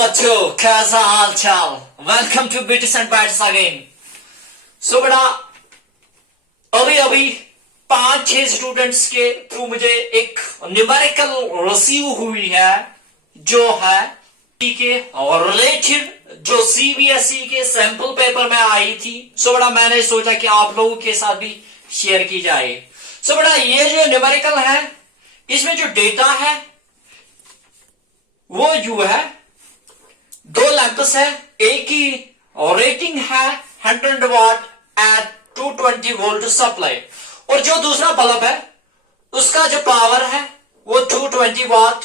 बच्चों, कैसा हाल चाल। Welcome to bits and bytes again. So बेटा, अभी अभी 5-6 स्टूडेंट्स के थ्रू मुझे एक न्यूमेरिकल रिसीव हुई है जो है के रिलेटेड जो सीबीएसई के सैंपल पेपर में आई थी। सो बेटा, मैंने सोचा कि आप लोगों के साथ भी शेयर की जाए। सो बेटा, ये जो न्यूमेरिकल है इसमें जो डेटा है वो यू है, 2 लैंप्स है, एक की रेटिंग है 100 वाट एट 220 वोल्ट सप्लाई, और जो दूसरा बल्ब है उसका जो पावर है वो 220 वाट,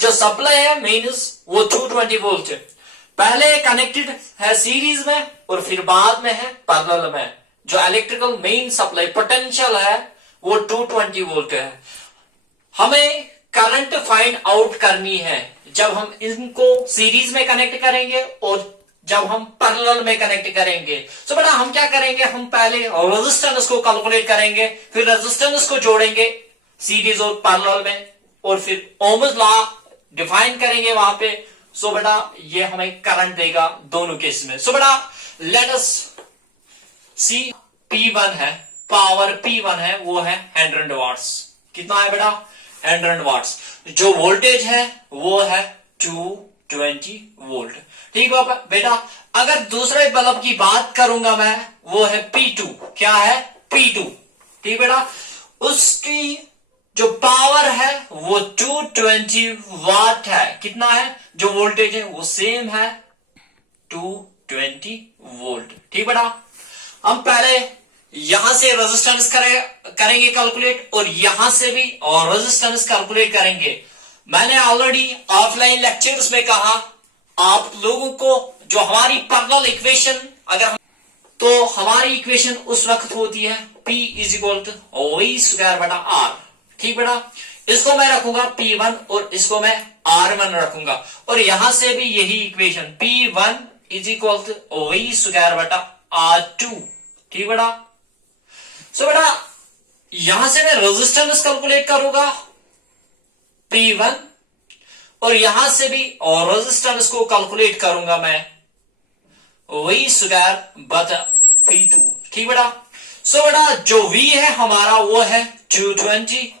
जो सप्लाई है मीन्स वो 220 वोल्ट है। पहले कनेक्टेड है सीरीज में और फिर बाद में है पैरेलल में। जो इलेक्ट्रिकल मेन सप्लाई पोटेंशियल है वो 220 वोल्ट है। हमें करंट फाइंड आउट करनी है जब हम इनको सीरीज में कनेक्ट करेंगे और जब हम पैरेलल में कनेक्ट करेंगे। सो बेटा, हम क्या करेंगे, हम पहले रेजिस्टेंस को कैलकुलेट करेंगे, फिर रेजिस्टेंस को जोड़ेंगे सीरीज और पैरेलल में, और फिर ओम्स लॉ डिफाइन करेंगे वहां पे। सो बेटा, ये हमें करंट देगा दोनों केस में। सो बेटा, लेट अस सी P1 है, पावर P1 है वो है 100 वाट्स। कितना है बेटा? 100 वाट्स। जो वोल्टेज है वो है 220 वोल्ट। ठीक है बेटा। अगर दूसरे बल्ब की बात करूंगा मैं, वो है P2। क्या है? P2। ठीक बेटा। उसकी जो पावर है वो 220 वाट है। कितना है? जो वोल्टेज है वो सेम है, 220 वोल्ट। ठीक बेटा। हम पहले यहां से रेजिस्टेंस करेंगे कैलकुलेट, और यहां से भी और रेजिस्टेंस कैलकुलेट करेंगे। मैंने ऑलरेडी ऑफलाइन लेक्चर्स में कहा आप लोगों को, जो हमारी पैरेलल इक्वेशन अगर तो हमारी इक्वेशन उस वक्त होती है P = V²/R। ठीक बेटा। इसको मैं रखूंगा P1 और इसको मैं R1 रखूंगा, और यहां से भी यही इक्वेशन P1 = V²/R2। ठीक बेटा। सो बेटा, यहां से मैं रेजिस्टेंस कैलकुलेट करूंगा P1, और यहां से भी और रेजिस्टेंस को कैलकुलेट करूंगा मैं V²/P2। ठीक बेटा। सो बेटा, जो V है हमारा वो है 220,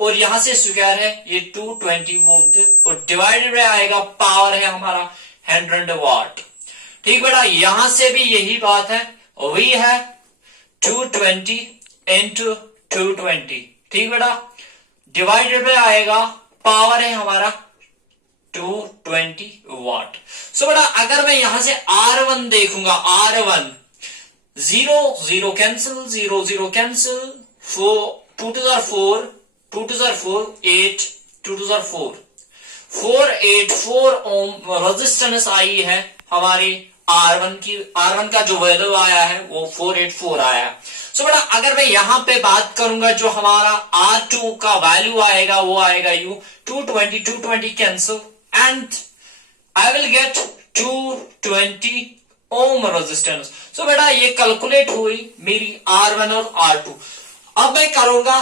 और यहां से स्क्वायर है ये 220 वोल्ट, और डिवाइडेड में आएगा पावर है हमारा 100 वाट। ठीक बेटा। यहां से भी यही बात है, V है 220 into 220। ठीक बेटा। डिवाइडेड में आएगा पावर है हमारा 220 वाट। सो बेटा, अगर मैं यहां से R1 देखूंगा, R1 0 0 cancel, 0 0 cancel, 2 to the 4, 2 to the 4 8, 2 to the 4 484 ohm resistance I है हमारी R1 की। R1 का जो वैल्यू आया है वो 484 आया। सो बेटा, अगर मैं यहां पे बात करूंगा जो हमारा R2 का वैल्यू आएगा वो आएगा you 220 cancel, and I will get 220 ohm resistance. So बेटा, ये कैलकुलेट हुई मेरी R1 और R2। अब मैं करूंगा,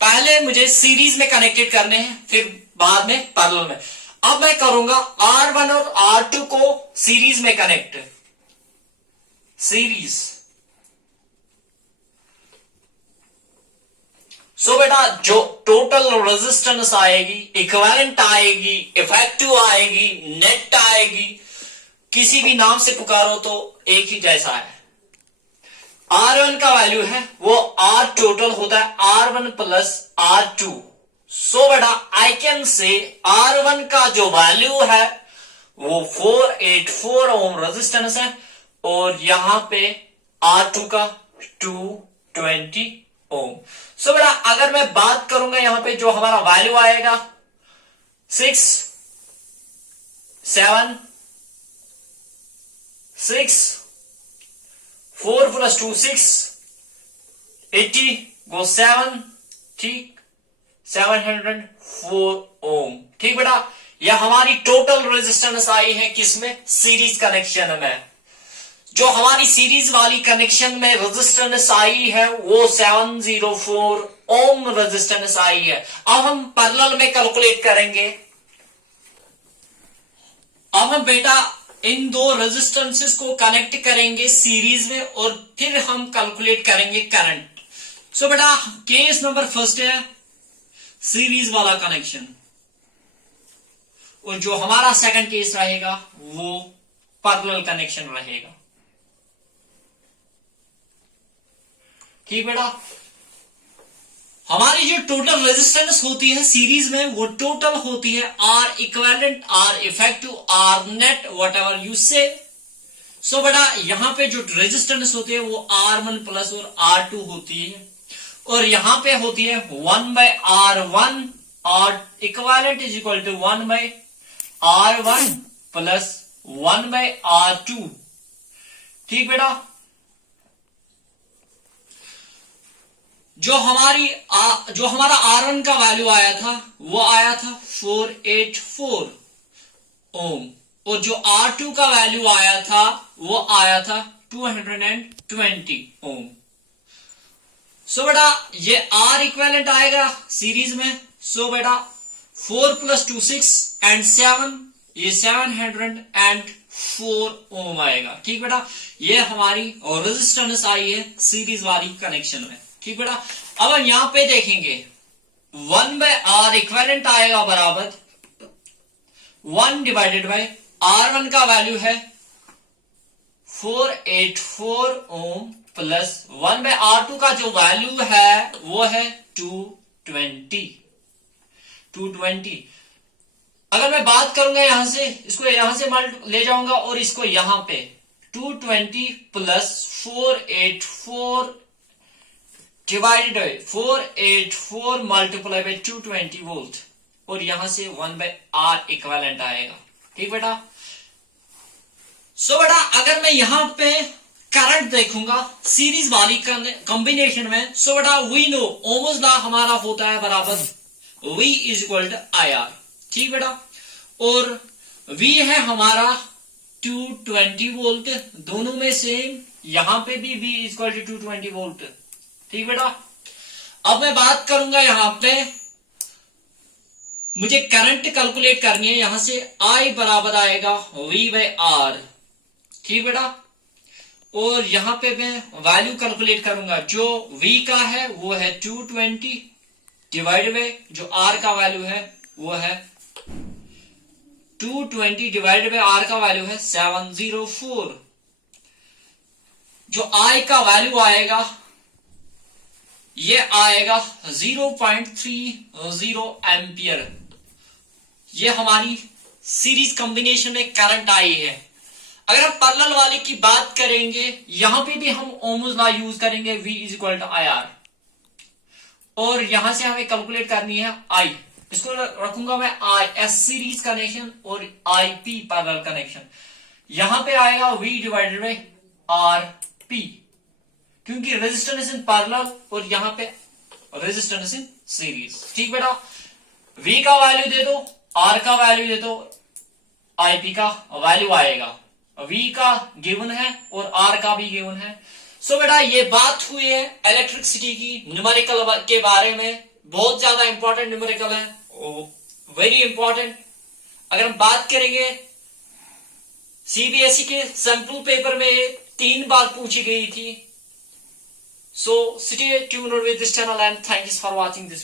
पहले मुझे सीरीज में कनेक्टेड करने हैं, फिर बाद में पैरेलल में। अब मैं करूंगा R1 और R2 को सीरीज में कनेक्ट, सीरीज। सो बेटा, जो टोटल रेजिस्टेंस आएगी, इक्विवेलेंट आएगी, इफेक्टिव आएगी, नेट आएगी, किसी भी नाम से पुकारो तो एक ही जैसा है। R1 का वैल्यू है वो R टोटल होता है R1 प्लस R2। सो बेटा, आई कैन से R1 का जो वैल्यू है वो 484 ओम रेजिस्टेंस है, और यहां पे R2 का 220 ओम। सो बेटा, अगर मैं बात करूंगा यहां पे जो हमारा वैल्यू आएगा 6 7 6 4 + 2 6 80 go 7। ठीक, 704 ओम। ठीक बेटा। यह हमारी टोटल रेजिस्टेंस आई है किसमें? सीरीज कनेक्शन में। जो हमारी सीरीज वाली कनेक्शन में रेजिस्टेंस आई है वो 704 ओम रेजिस्टेंस आई है। अब हम पैरेलल में कैलकुलेट करेंगे। अब हम बेटा इन दो रेजिस्टेंसेस को कनेक्ट करेंगे सीरीज में और फिर हम कैलकुलेट करेंगे करंट। सो बेटा केस नंबर फर्स्ट है सीरीज वाला कनेक्शन, और जो हमारा सेकंड केस रहेगा वो पैरेलल कनेक्शन रहेगा। ठीक बेटा, हमारी जो टोटल रेजिस्टेंस होती है सीरीज में वो टोटल होती है R equivalent, R effective, R net, whatever you say. So बेटा यहां पे जो रेजिस्टेंस होती है वो R1 प्लस और R2 होती है, और यहां पे होती है 1/R1 और equivalent is equal to 1/R1 plus 1/R2। ठीक बेटा, जो हमारा R1 का वैल्यू आया था वो आया था 484 ओम, और जो R2 का वैल्यू आया था वो आया था 220 ओम। सो बेटा ये R इक्विवेलेंट आएगा सीरीज में। सो बेटा 4 + 2 6 एंड 7, ये 704 ओम आएगा। ठीक बेटा, ये हमारी और रेजिस्टेंस आई है सीरीज वाली कनेक्शन में। ठीक बेटा, अब हम यहां पे देखेंगे 1/R इक्विवेलेंट आएगा बराबर 1/R1 का वैल्यू है 484 ओम प्लस 1/R2 का जो वैल्यू है वो है 220। अगर मैं बात करूंगा यहां से, इसको यहां से ले जाऊंगा और इसको यहां पे 220 plus 484 divided by 484 multiply by 220 volt, और यहां से 1/R इक्विवेलेंट आएगा। ठीक बेटा, सो बेटा अगर मैं यहां पे करंट देखूंगा सीरीज वाली कॉम्बिनेशन में, सो बेटा वी नो ओम्स लॉ हमारा होता है बराबर V is equal to IR। ठीक बेटा, और V है हमारा 220 वोल्ट, दोनों में सेम, यहां पे भी V is equal to 220 volt. ठीक बेटा, अब मैं बात करूंगा यहां पे मुझे करंट कैलकुलेट करनी है, यहां से I बराबर आएगा V/R। ठीक बेटा, और यहां पे मैं वैल्यू कैलकुलेट करूंगा, जो V का है वो है 220 डिवाइड बाय जो R का वैल्यू है वो है 220 डिवाइड बाय R का वैल्यू है 704। जो I का वैल्यू आएगा ये आएगा 0.30 एम्पियर। ये हमारी सीरीज कॉम्बिनेशन में करंट आई है। अगर हम पैरेलल वाले की बात करेंगे, यहां पे भी हम ओम्स लॉ यूज करेंगे, V is equal to IR, और यहां से हमें कैलकुलेट करनी है I। इसको रखूंगा मैं S सीरीज कनेक्शन और IP पैरेलल कनेक्शन। यहां पे आएगा V डिवाइडेड बाय RP, क्योंकि रेजिस्टेंस इन पैरेलल और यहां पे रेजिस्टेंस इन सीरीज। ठीक बेटा, V का वैल्यू दे दो, R का वैल्यू दे दो, IP का वैल्यू आएगा। V का गिवन है और R का भी गिवन है। सो बेटा ये बात हुई है इलेक्ट्रिसिटी की न्यूमेरिकल के बारे में, बहुत ज्यादा इंपॉर्टेंट न्यूमेरिकल है, वेरी इंपॉर्टेंट। अगर हम बात करेंगे CBSE के सैंपल पेपर में 3 बार पूछी गई थी। So stay tuned with this channel and thanks for watching this video.